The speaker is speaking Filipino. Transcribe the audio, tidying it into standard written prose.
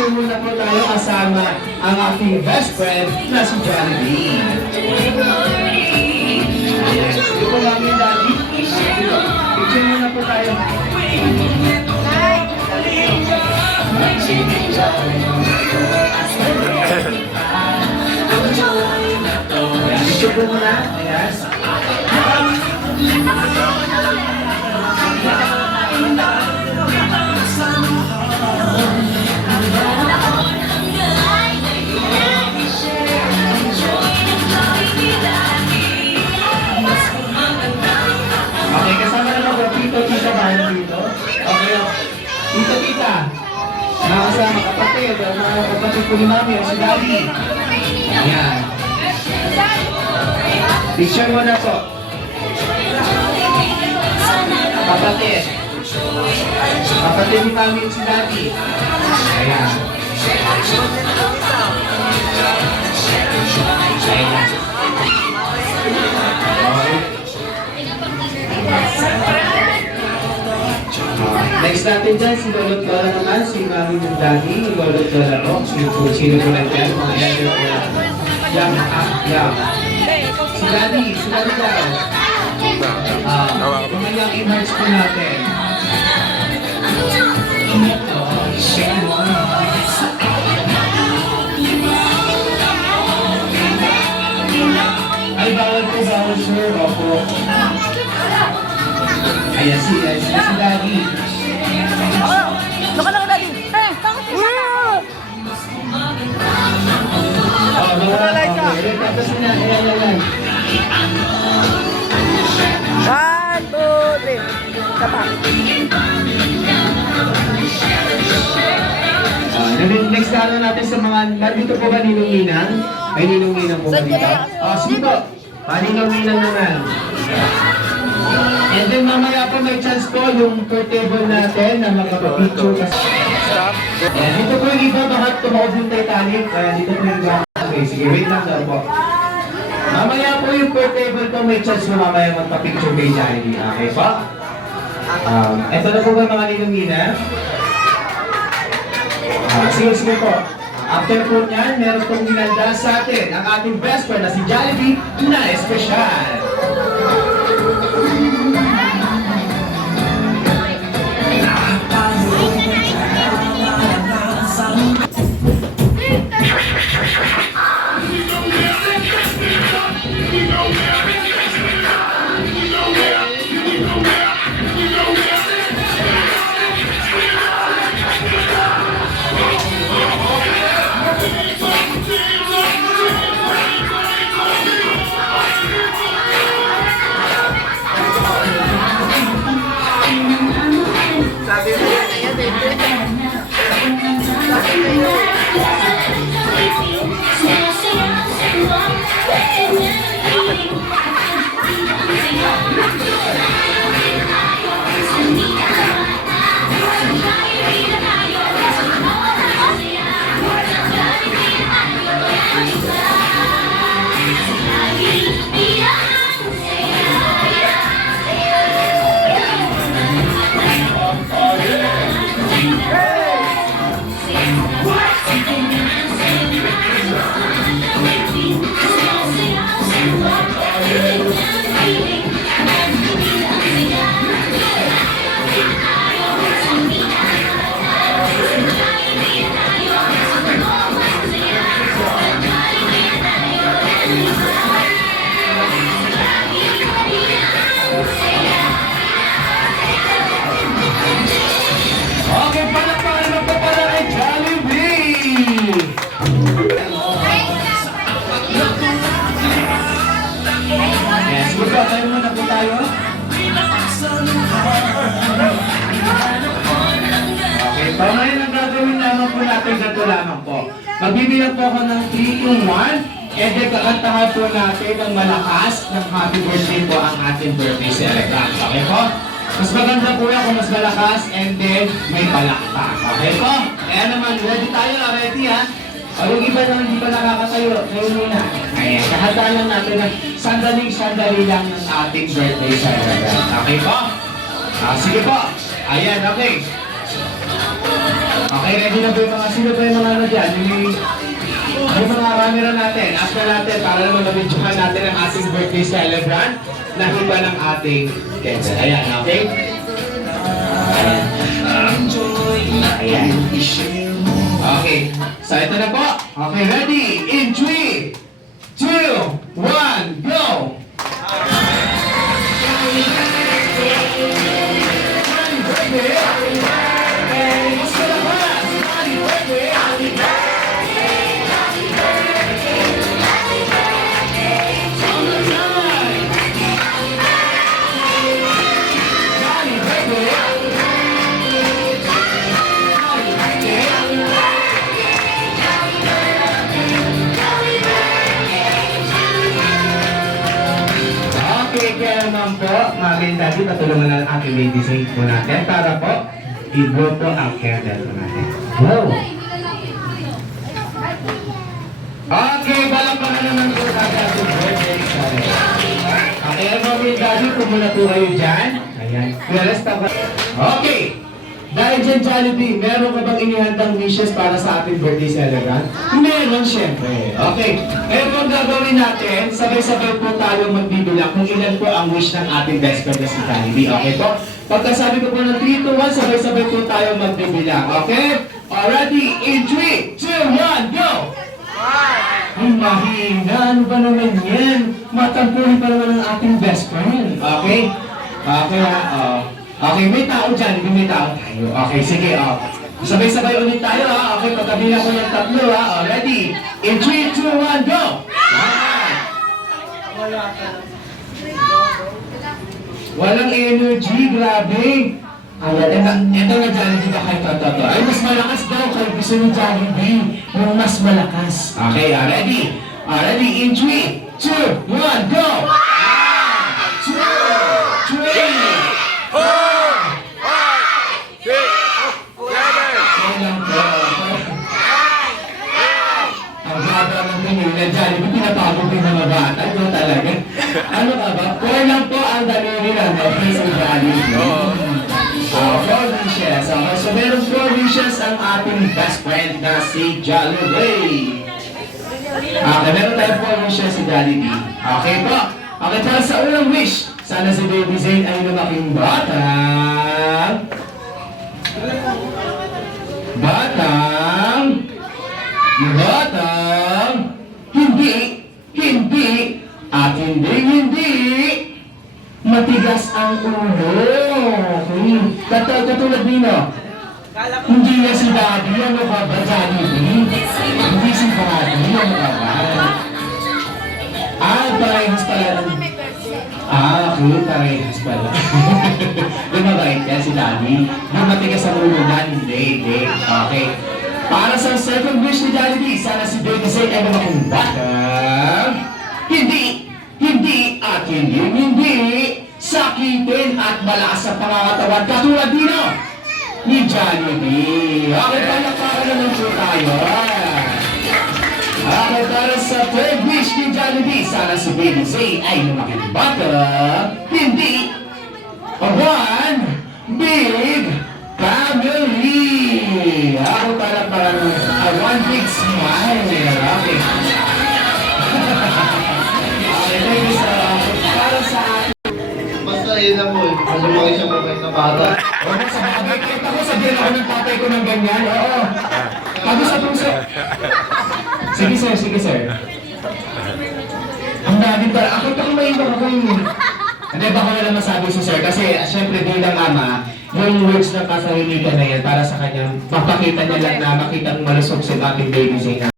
Picture muna po tayo kasama ang aking best friend na si Jollibee. Ito po lang yung daddy. Picture muna po tayo. Picture po muna. Ayan. Okay, kasama naman po Tito, Tita ba dito? Okay, Tito, Tita. Nakasama kapatid, mga kapatid po ni Mami, o si Daddy. Ayan. Picture mo na po. Kapatid. Kapatid ni Mami o si Daddy. Ayan. Ayan. Next natin dyan, si Lolo't Lola naman, si Mami ng Daddy, si Lolo't Lola ko, sino po nandyan, mga elder ko lang. Yang. Si Daddy daw. Mamayang i-merge po natin. Ay, bawal sir. Opo. Ayan si Daddy. Baka lang, Daddy. Eh, bakit isa ka? Tapos na, ayan. 1, 2, 3. Tapa. Next na natin sa mga, nandito po ba Ninong Ninang? Ay, Ninong Ninang po ba dito? Sige po. Ninong Ninang naman. And then mamaya po may chance po yung per table natin na magpapapicture kasi. Ayan, dito po yung iba, baka tumawag yung Titanic. Ayan, dito po yung iba. Okay, sige, wait lang daw po. Mamaya po yung per table po may chance na mamaya magpapicture kay Jollibee. Okay po? Ito na po ba mga Ninong-Nina? Sige po. After po niyan, meron pong ninanda sa atin ang ating best friend na si Jollibee na espesyal. Sabi mo na yan, Okay, palakpakan mo po pala kay Jollibee! Yes, good po. Tayo muna po tayo. Okay, pa ngayon ang gagawin naman po natin ganito lamang po. Magbibilang po ako ng 3, 2, 1. And then kakantahan po natin ng malakas ng happy birthday po ang ating birthday celebrant. Okay po? Mas maganda po yan kung mas malakas and then may palakpak. Okay po? Kaya naman, ready tayo. Ready ha? O yung iba naman hindi pa nakakatayo. Tayo muna. Ayan, kahantaan lang natin ng sandali lang ng ating birthday celebrant. Okay po? Sige po. Ayan, okay. Okay, ready na ba yung mga sino ba yung mga ano dyan? Yung mga camera natin, after natin, para naman mabidyohan natin ang ating birthday celebrant na iba ng ating guest. Ayan, okay? Ayan. Okay, so ito na po. Okay, ready? In 3, 2, 1, go! Okay, kaya naman po, Mami and Daddy, patulungan na ang ating baby saint po natin para po i-blow po ang candle po natin. Wow! Okay, balakpakan naman po natin ating birthday celebrant. Okay, Mami and Daddy, pumuna po kayo dyan. Ayan. Resta pa. Okay! Dahil dyan, Jollibee, meron ka bang inihandang wishes para sa ating birthday celebrant? Meron, syempre. Okay. Kaya po ang gagawin natin, sabay-sabay po tayo magbibilang kung ilan po ang wish ng ating best friend na si Jollibee. Okay po? Pagkasabi ko po ng 3 to 1, sabay-sabay po tayo magbibilang. Okay? Already, in 3, 2, 1, go! Ang mahina, ano ba naman yan? Matampuhin pa naman ang ating best friend. Okay? Okay, okay, may tao dyan, may tao tayo. Okay, sige, sabay-sabay ulit tayo, ha? Okay, pagkabilang ko ng 3, ha? Ready? In 3, 2, 1, go! Walang energy, grabe. Ayan, ito na Jollibee ba kayo toto? Ay, mas malakas daw kayo gusto ni Jollibee. Yung mas malakas. Okay, ready? Ready? In 3, 2, 1, go! 1, 2, 3, Jollibee, pinapagod yung mga bata. Ito talaga. Ano ka ba? 4 lang po ang daliri ng Netflix ng Jollibee. 4 wishes. Okay, so meron 4 wishes ang ating best friend na si Jollibee. Okay, meron tayo 4 wishes si Jollibee. Okay po. Okay, para sa unang wish, sana si Baby Zayn ay lumaking batang hindi matigas ang ulo. Okay. Katulad nino. Hindi na si Daddy, ano ka ba, Jollibee? Hindi si Daddy, ano ka ba? Parehas pala. Okay, parehas pala. Yung mabait yan si Daddy. Yung matigas ang ulo na, hindi. Okay. Para sa second wish ni Jollibee, sana si Baby Zayn ay lumaking batang hindi sakitin at malakas sa pangangatawan katulad dino ni Jollibee. Okay, palakpakan naman po tayo. Okay, para sa third wish ni Jollibee, sana si Baby Zayn ay lumaking batang hindi one big family. Ako palakpakan naman one big smile. Okay. Para sa atin. Basta yun lang mo eh. Mas lumaki siya mabait na bata. Oo, sa bagay. Kita ko sabihin ako ng tatay ko ng ganyan. Oo. Pag sa puso. Sige sir. Ang daming pala. Ako ito kung may iba ako yung... Hindi ba ko na lang masabi si sir? Kasi syempre bilang ama, yung words ng kasarilitan na yan para sa kanya, mapakita niya lang na makita ng malusog si ating Baby Zayn.